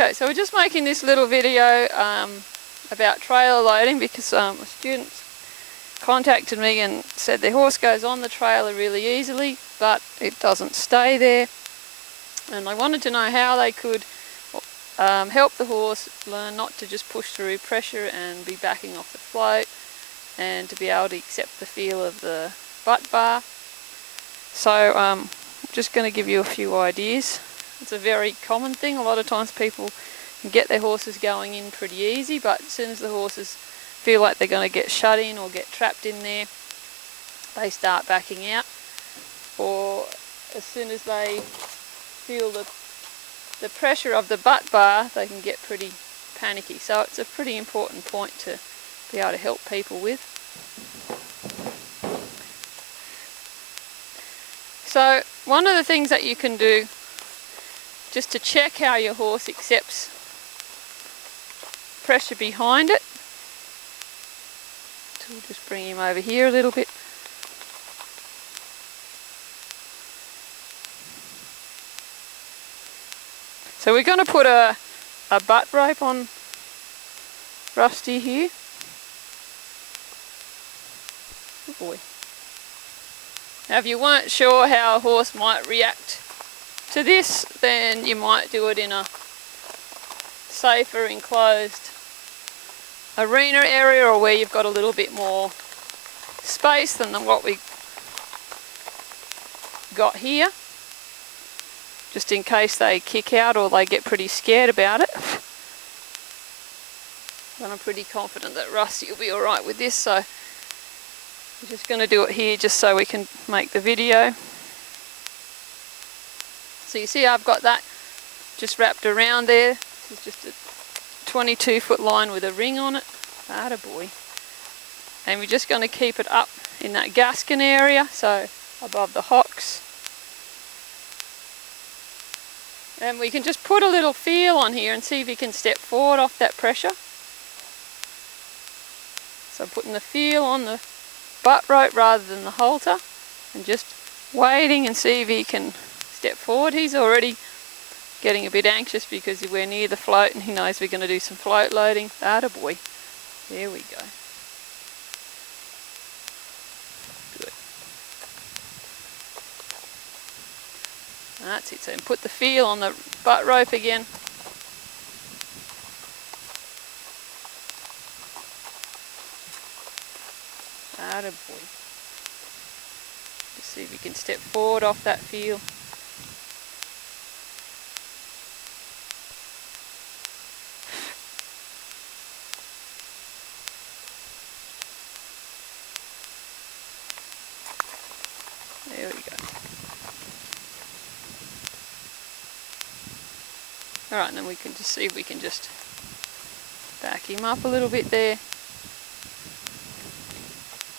Okay, so we're just making this little video about trailer loading because a student contacted me and said their horse goes on the trailer really easily but it doesn't stay there, and they wanted to know how they could help the horse learn not to just push through pressure and be backing off the float, and to be able to accept the feel of the butt bar. So I'm just going to give you a few ideas. It's a very common thing. A lot of times people can get their horses going in pretty easy, but as soon as the horses feel like they're going to get shut in or get trapped in there, they start backing out. Or as soon as they feel the pressure of the butt bar, they can get pretty panicky. So it's a pretty important point to be able to help people with. So one of the things that you can do just to check how your horse accepts pressure behind it, so we'll just bring him over here a little bit. So we're going to put a butt rope on Rusty here. Good boy. Now if you weren't sure how a horse might react to this, then you might do it in a safer enclosed arena area, or where you've got a little bit more space than what we got here, just in case they kick out or they get pretty scared about it. But I'm pretty confident that Rusty will be alright with this, so we're just going to do it here just so we can make the video. So you see I've got that just wrapped around there. This is just a 22-foot line with a ring on it. Attaboy. And we're just going to keep it up in that gaskin area, so above the hocks. And we can just put a little feel on here and see if you can step forward off that pressure. So I'm putting the feel on the butt rope rather than the halter, and just waiting and see if he can step forward. He's already getting a bit anxious because we're near the float and he knows we're going to do some float loading. Attaboy. There we go. Good. That's it. So put the feel on the butt rope again. Attaboy. Just see if you can step forward off that feel. There we go. Alright, and then we can just see if we can just back him up a little bit there.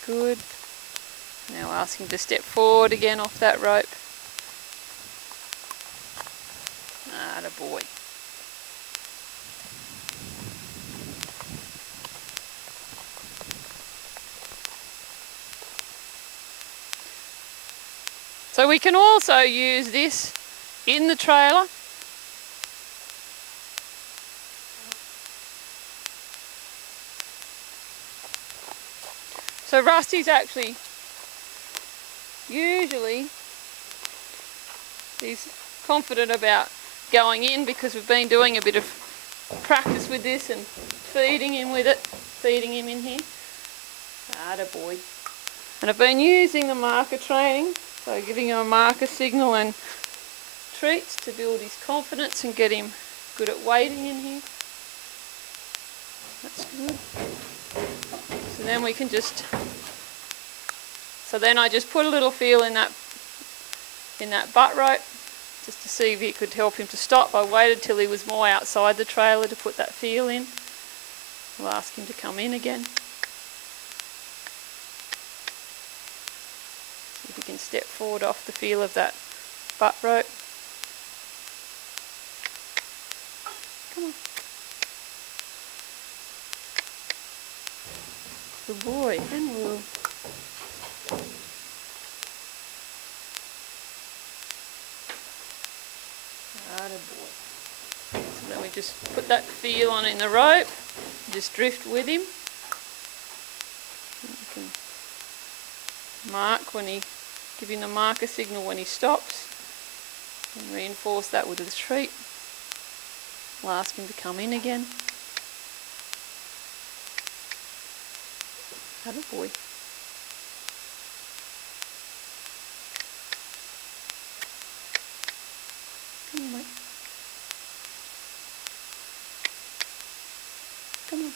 Good. Now ask him to step forward again off that rope. Attaboy. So we can also use this in the trailer. So Rusty's actually, usually, he's confident about going in because we've been doing a bit of practice with this and feeding him with it, feeding him in here. Attaboy. And I've been using the marker training, so giving him a marker signal and treats to build his confidence and get him good at waiting in here. That's good. So then we can just, so then I just put a little feel in that butt rope just to see if it could help him to stop. I waited till he was more outside the trailer to put that feel in. I'll ask him to come in again. See if he can step forward off the feel of that butt rope. Come on. Good boy, and we'll attaboy. So then we just put that feel on in the rope, just drift with him. And you can mark when he, give him the marker signal when he stops, and reinforce that with a treat. We'll ask him to come in again. Atta boy. Come on, mate. Come on.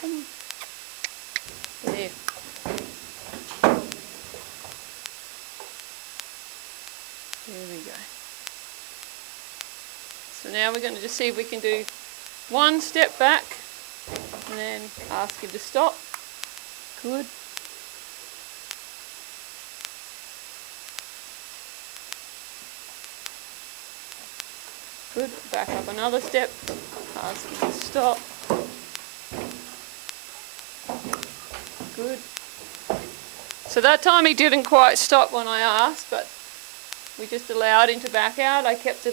Come on. There. There we go. So now we're going to just see if we can do one step back and then ask him to stop. Good. Good. Back up another step. Ask him to stop. Good. So that time he didn't quite stop when I asked, but we just allowed him to back out. I kept a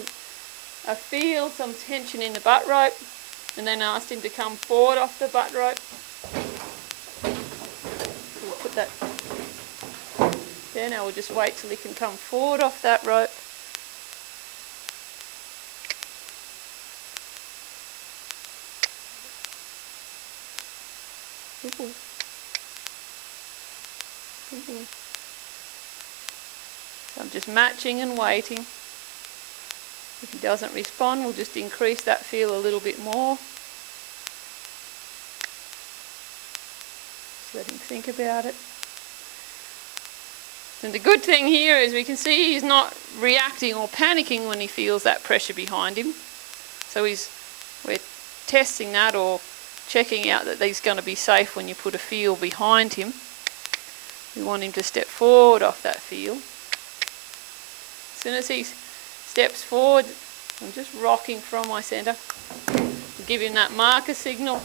feel, some tension in the butt rope, and then asked him to come forward off the butt rope. We'll put that there. Now we'll just wait till he can come forward off that rope. Good boy. Good boy. So I'm just matching and waiting. If he doesn't respond, we'll just increase that feel a little bit more. Just let him think about it. And the good thing here is we can see he's not reacting or panicking when he feels that pressure behind him. So we're testing that or checking out that he's going to be safe when you put a feel behind him. We want him to step forward off that feel. As soon as he steps forward, I'm just rocking from my centre. Give him that marker signal.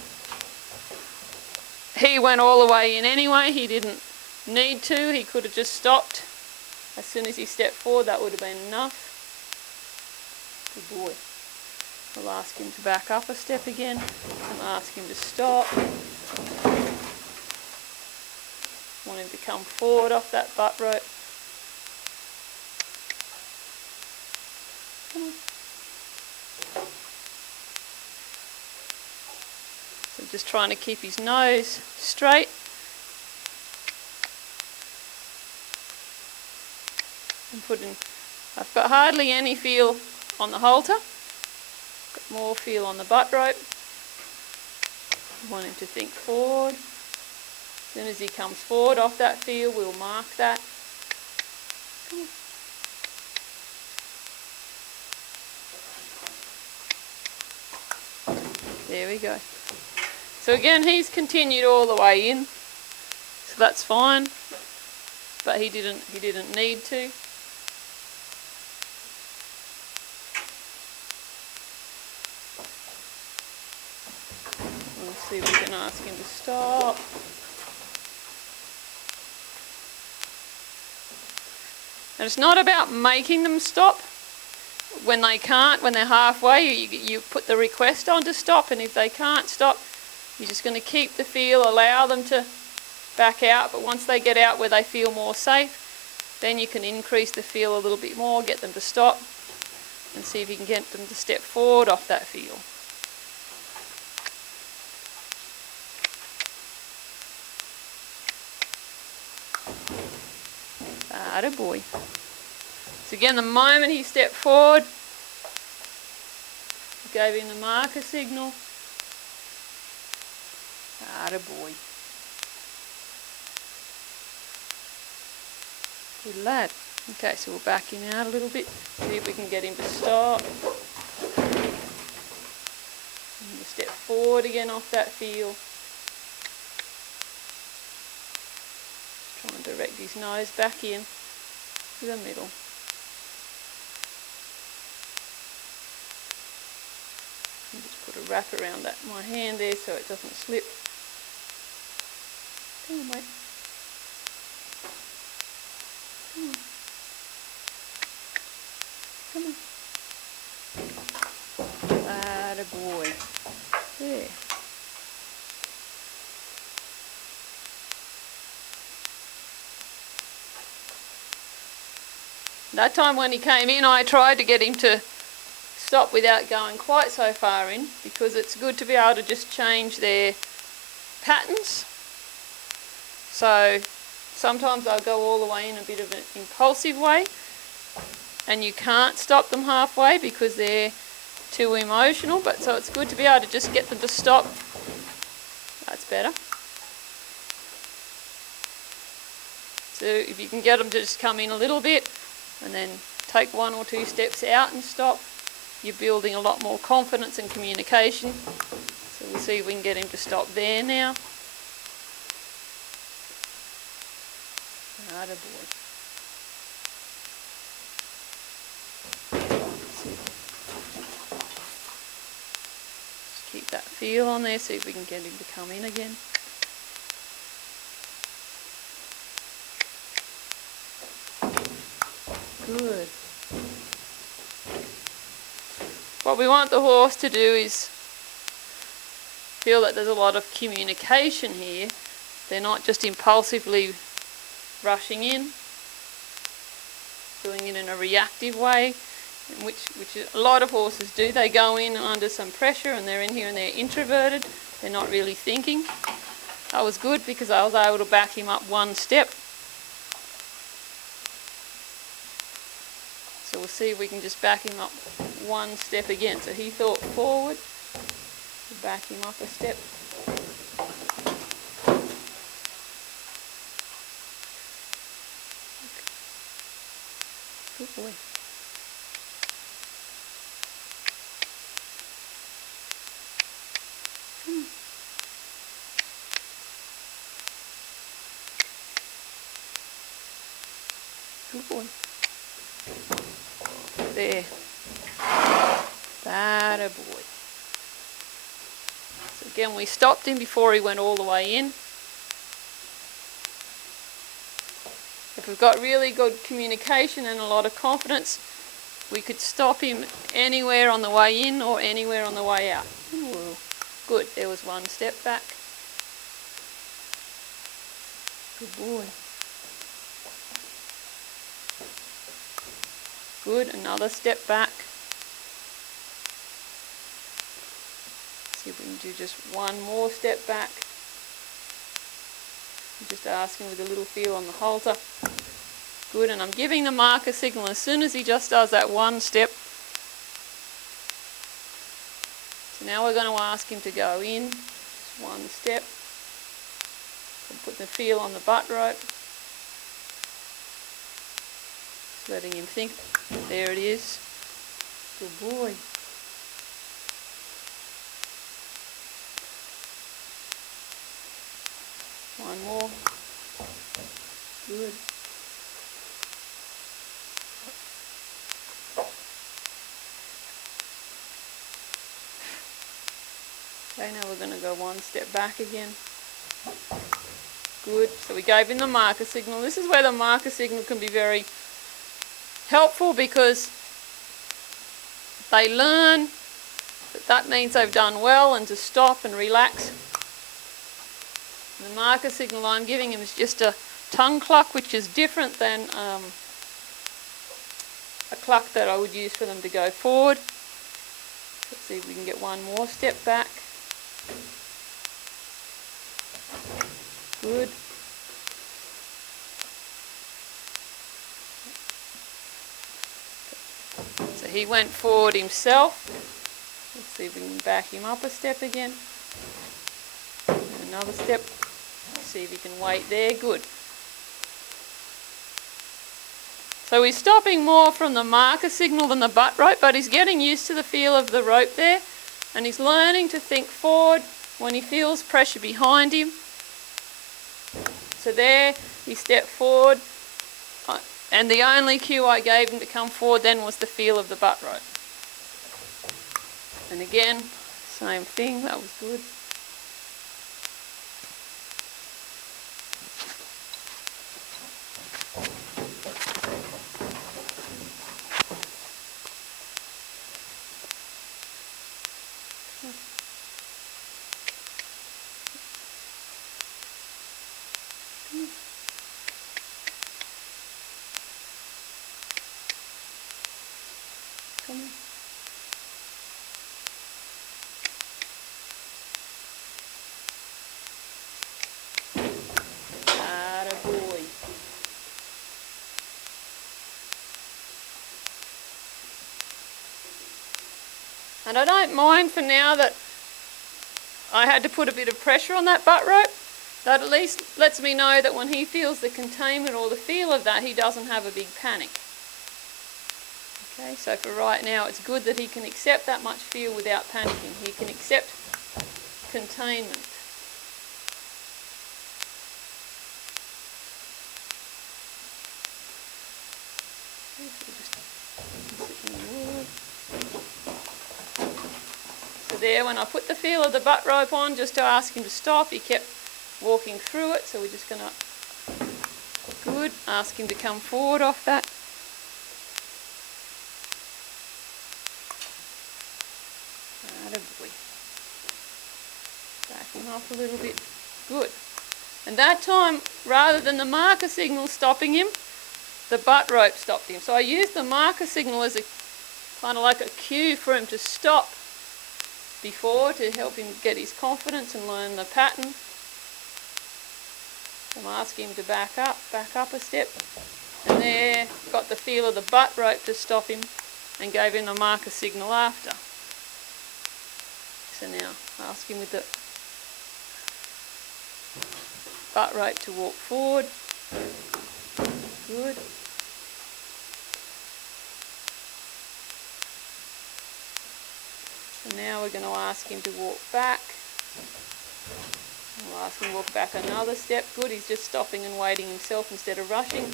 He went all the way in anyway, he didn't need to, he could have just stopped. As soon as he stepped forward, that would have been enough. Good boy. We'll ask him to back up a step again and ask him to stop. Want him to come forward off that butt rope. Come on. So just trying to keep his nose straight. And I've got hardly any feel on the halter. Got more feel on the butt rope. Want him to think forward. As soon as he comes forward off that feel, we'll mark that. There we go. So again, he's continued all the way in, so that's fine. But he didn't need to. We'll see if we can ask him to stop. And it's not about making them stop. When they can't, when they're halfway, you put the request on to stop, and if they can't stop, you're just going to keep the feel, allow them to back out, but once they get out where they feel more safe, then you can increase the feel a little bit more, get them to stop, and see if you can get them to step forward off that feel. Atta boy. So again, the moment he stepped forward, gave him the marker signal. Atta boy. Good lad. Okay, so we'll back him out a little bit, see if we can get him to stop. And we'll step forward again off that feel. Try and direct his nose back in to the middle. And just put a wrap around my hand there so it doesn't slip. Come on, mate. Come on. Come on. Atta boy. There. That time when he came in, I tried to get him to stop without going quite so far in, because it's good to be able to just change their patterns. So sometimes they'll go all the way in a bit of an impulsive way, and you can't stop them halfway because they're too emotional, but so it's good to be able to just get them to stop. That's better. So if you can get them to just come in a little bit and then take 1 or 2 steps out and stop, you're building a lot more confidence and communication. So we'll see if we can get him to stop there now. Atta boy. Just keep that feel on there, see if we can get him to come in again. Good. What we want the horse to do is feel that there's a lot of communication here. They're not just impulsively rushing in, doing it in a reactive way, which a lot of horses do. They go in under some pressure and they're in here and they're introverted. They're not really thinking. That was good because I was able to back him up 1 step. So we'll see if we can just back him up 1 step again. So he thought forward, we'll back him up a step. Good boy. Good boy. There. Atta boy. So again, we stopped him before he went all the way in. If we've got really good communication and a lot of confidence, we could stop him anywhere on the way in or anywhere on the way out. Ooh, good, there was 1 step back. Good boy. Good, another step back. See if we can do just 1 more step back. Just asking with a little feel on the halter. Good, and I'm giving the marker signal as soon as he just does that 1 step. So now we're going to ask him to go in, just 1 step. And put the feel on the butt rope. Just letting him think. There it is. Good boy. One more. Good. Okay, now we're going to go 1 step back again. Good. So we gave him the marker signal. This is where the marker signal can be very helpful because they learn that means they've done well and to stop and relax. And the marker signal I'm giving him is just a tongue cluck, which is different than a cluck that I would use for them to go forward. Let's see if we can get 1 more step back. Good. So he went forward himself. Let's see if we can back him up a step again. And another step. See if he can wait there. Good. So he's stopping more from the marker signal than the butt rope, but he's getting used to the feel of the rope there, and he's learning to think forward when he feels pressure behind him. So there, he stepped forward, and the only cue I gave him to come forward then was the feel of the butt rope. And again, same thing, that was good. for me? Attaboy. And I don't mind for now that I had to put a bit of pressure on that butt rope. That at least lets me know that when he feels the containment or the feel of that, he doesn't have a big panic. Okay, so for right now, it's good that he can accept that much feel without panicking. He can accept containment. So there, when I put the feel of the butt rope on, just to ask him to stop, he kept walking through it, so we're just going to, good, ask him to come forward off that. Attaboy. Back him off a little bit, good. And that time, rather than the marker signal stopping him, the butt rope stopped him. So I used the marker signal as a kind of like a cue for him to stop before, to help him get his confidence and learn the pattern. I'm asking him to back up a step, and there, got the feel of the butt rope to stop him and gave him the marker signal after. So now, ask him with the butt rope to walk forward. Good. So now we're going to ask him to walk back. We'll ask him to walk back another step. Good, he's just stopping and waiting himself instead of rushing.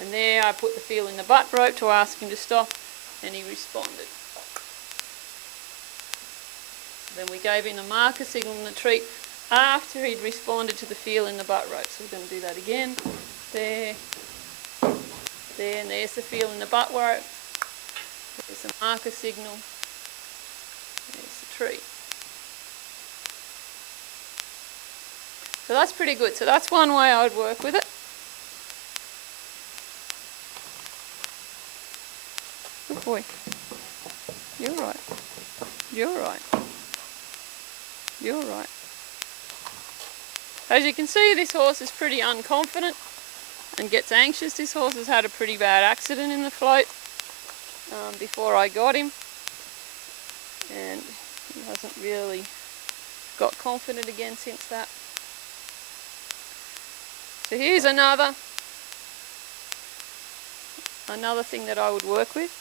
And there I put the feel in the butt rope to ask him to stop, and he responded. Then we gave him the marker signal in the treat after he'd responded to the feel in the butt rope. So we're going to do that again. There, there, and there's the feel in the butt rope. There's the marker signal. There's the treat. So that's pretty good. So that's one way I would work with it. Good boy. You're right. You're right. You're right. As you can see, this horse is pretty unconfident and gets anxious. This horse has had a pretty bad accident in the float before I got him, and he hasn't really got confident again since that. So here's another thing that I would work with.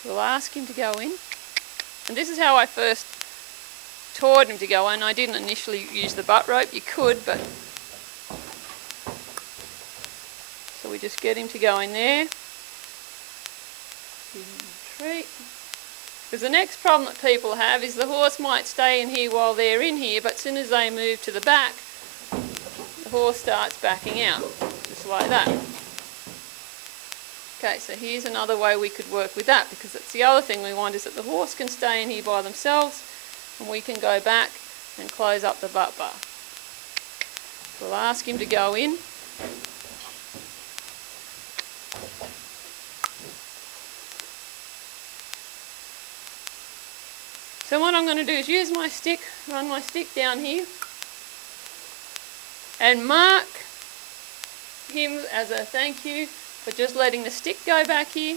So we'll ask him to go in, and this is how I first taught him to go in. I didn't initially use the butt rope. You could, but so we just get him to go in there. Give him a treat. Because the next problem that people have is the horse might stay in here while they're in here, but as soon as they move to the back, the horse starts backing out, just like that. Okay, so here's another way we could work with that, because that's the other thing we want, is that the horse can stay in here by themselves and we can go back and close up the butt bar. We'll ask him to go in. So what I'm going to do is use my stick, run my stick down here, and mark him as a thank you for just letting the stick go back here.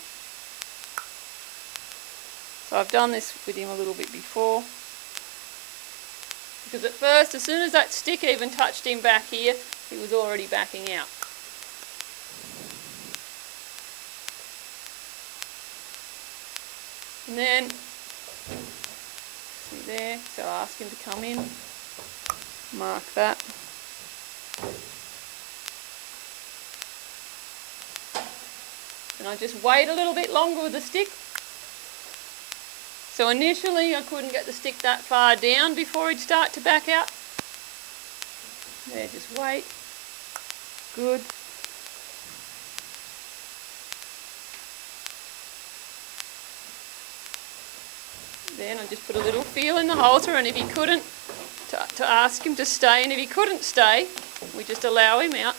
So I've done this with him a little bit before. Because at first, as soon as that stick even touched him back here, he was already backing out. And then, see there, so I ask him to come in, mark that. And I just wait a little bit longer with the stick. So initially I couldn't get the stick that far down before he'd start to back out. There, just wait. Good. Then I just put a little feel in the halter, and if he couldn't, to ask him to stay, and if he couldn't stay, we just allow him out.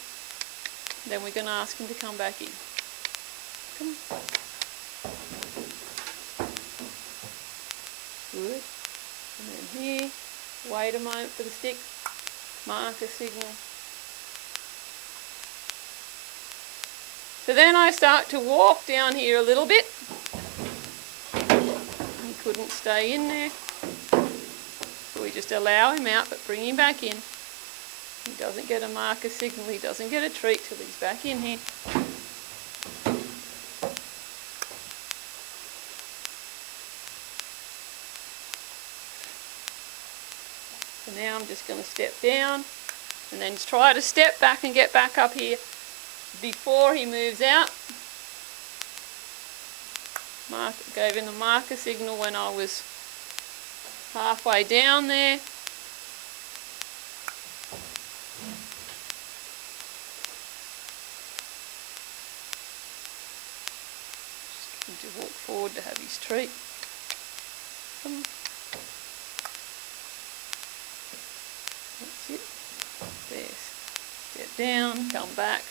Then we're going to ask him to come back in. Come on. here, wait a moment for the stick, marker signal. So then I start to walk down here a little bit. He couldn't stay in there. So we just allow him out but bring him back in. He doesn't get a marker signal, he doesn't get a treat till he's back in here. So now I'm just going to step down and then try to step back and get back up here before he moves out. Gave him the marker signal when I was halfway down there. Just going to walk forward to have his treat. Come on. That's it. There. Step down, come back.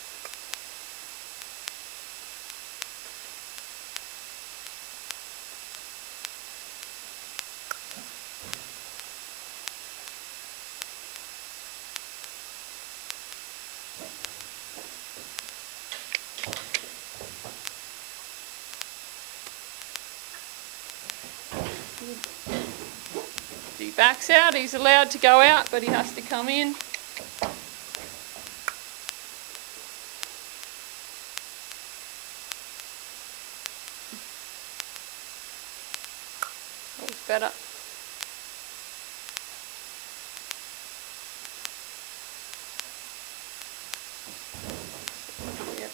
If he backs out, he's allowed to go out, but he has to come in. That was better. Yep.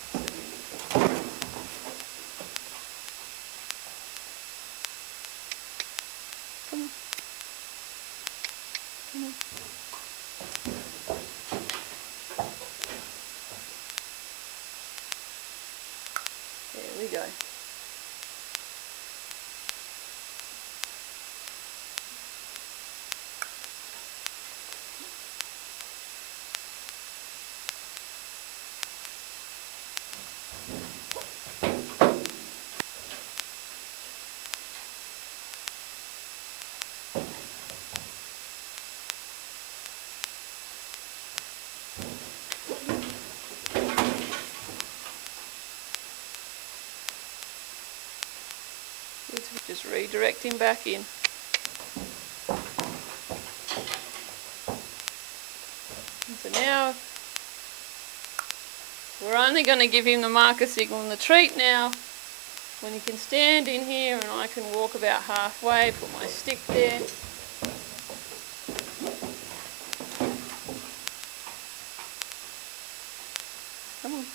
Come on. Come on. There we go. Just redirect him back in. And so now we're only going to give him the marker signal and the treat now when he can stand in here and I can walk about halfway, put my stick there. Come on.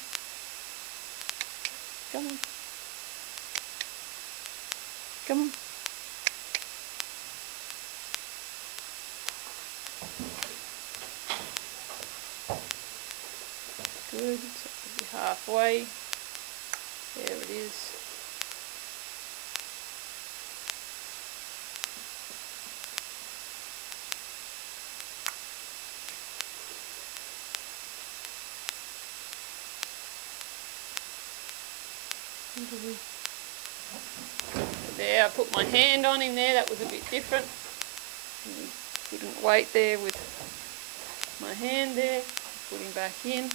Come on. Come on. Good. So it'll be halfway. There it is. There, I put my hand on him there, that was a bit different. Couldn't wait there with my hand there. Put him back in.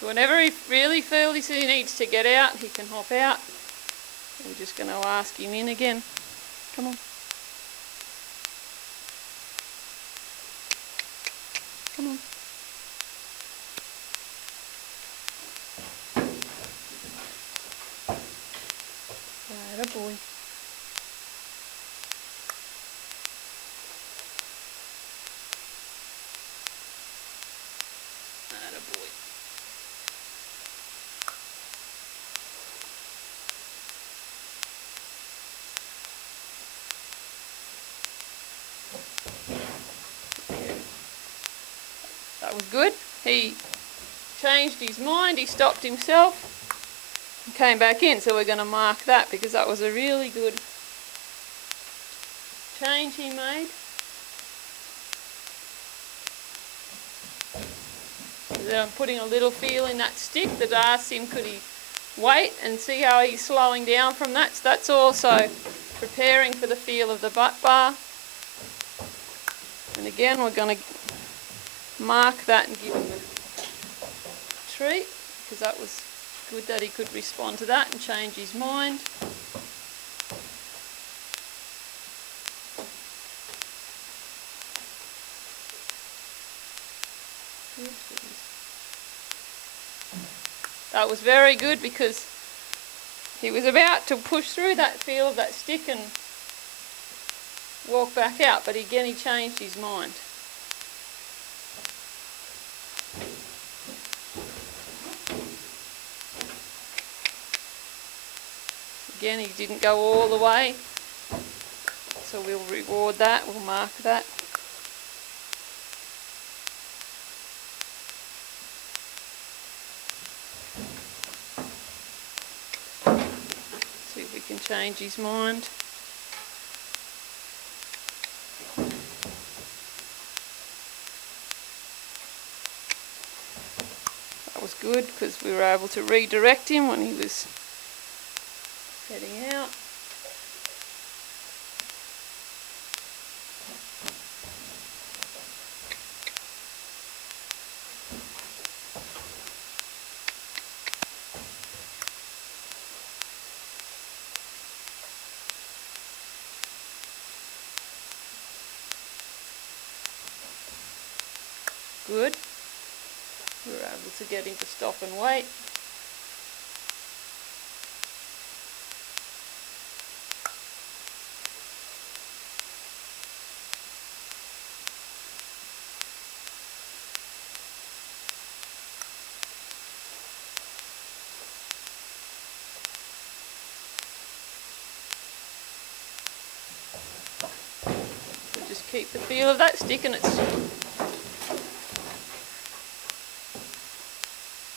So whenever he really feels he needs to get out, he can hop out. We're just going to ask him in again. Come on. Come on. Atta boy. Atta boy. That was good. He changed his mind, he stopped himself and came back in, so we're going to mark that because that was a really good change he made. So then I'm putting a little feel in that stick that asked him could he wait and see how he's slowing down from that. So that's also preparing for the feel of the butt bar. And again we're going to mark that and give him a treat, because that was good that he could respond to that and change his mind. That was very good, because he was about to push through that feel of that stick and walk back out, but again he changed his mind. Again, he didn't go all the way, so we'll reward that, we'll mark that. See if we can change his mind. That was good, because we were able to redirect him when he was heading out. Good. We were able to get him to stop and wait. So just keep the feel of that stick, and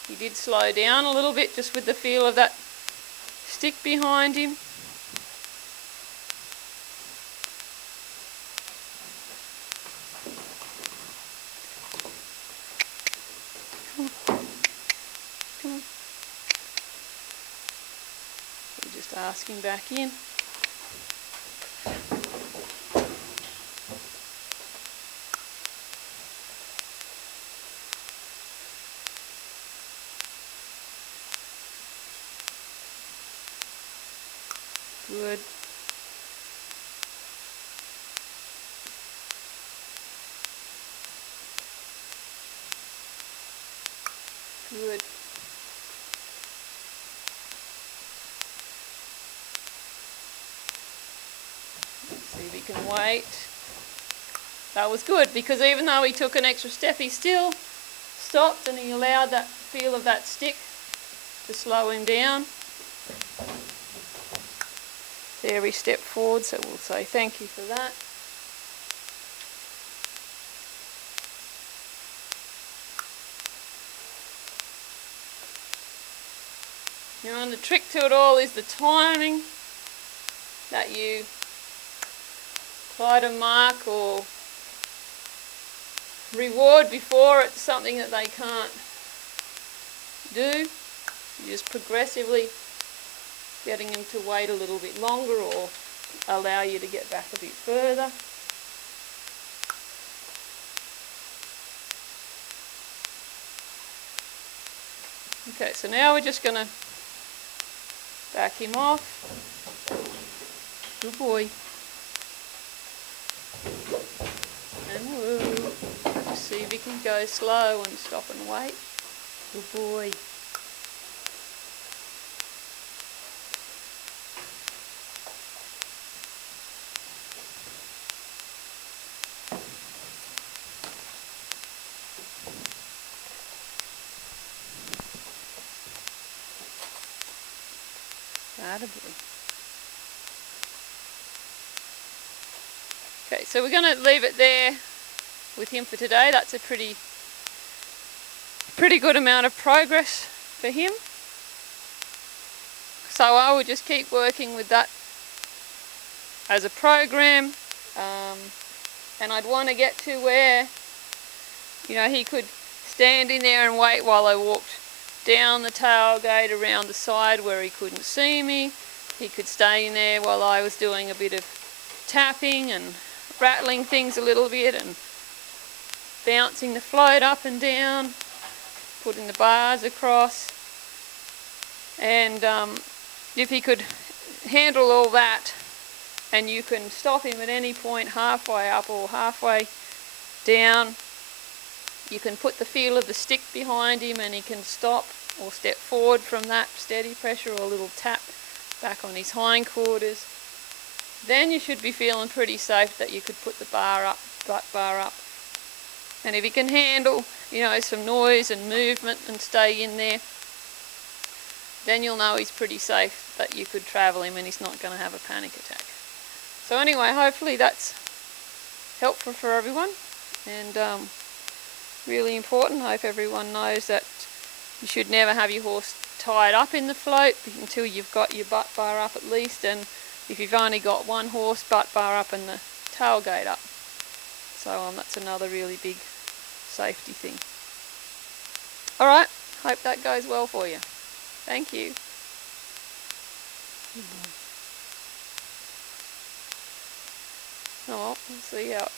he did slow down a little bit just with the feel of that stick behind him. Come on. We're just asking back in. Good. Good. Let's see if he can wait. That was good, because even though he took an extra step, he still stopped and he allowed that feel of that stick to slow him down. There he stepped forward, so we'll say thank you for that. Now, and the trick to it all is the timing that you try to mark or reward before it's something that they can't do. You just progressively getting them to wait a little bit longer or allow you to get back a bit further. Okay, so now we're just going to back him off. Good boy. And woo. Just see if he can go slow and stop and wait. Good boy. Okay, so we're going to leave it there with him for today. That's a pretty good amount of progress for him. So I will just keep working with that as a program And I'd want to get to where, you know, he could stand in there and wait while I walked down the tailgate around the side where he couldn't see me. He could stay in there while I was doing a bit of tapping and rattling things a little bit and bouncing the float up and down, putting the bars across. And if he could handle all that, and you can stop him at any point halfway up or halfway down, you can put the feel of the stick behind him and he can stop or step forward from that steady pressure or a little tap back on his hindquarters. Then you should be feeling pretty safe that you could put the bar up, butt bar up. And if he can handle, you know, some noise and movement and stay in there, then you'll know he's pretty safe that you could travel him and he's not going to have a panic attack. So anyway, hopefully that's helpful for everyone, and really important. I hope everyone knows that you should never have your horse tied up in the float until you've got your butt bar up at least, and if you've only got one horse, butt bar up and the tailgate up. So that's another really big safety thing. Alright, hope that goes well for you. Thank you. Oh well, we'll see how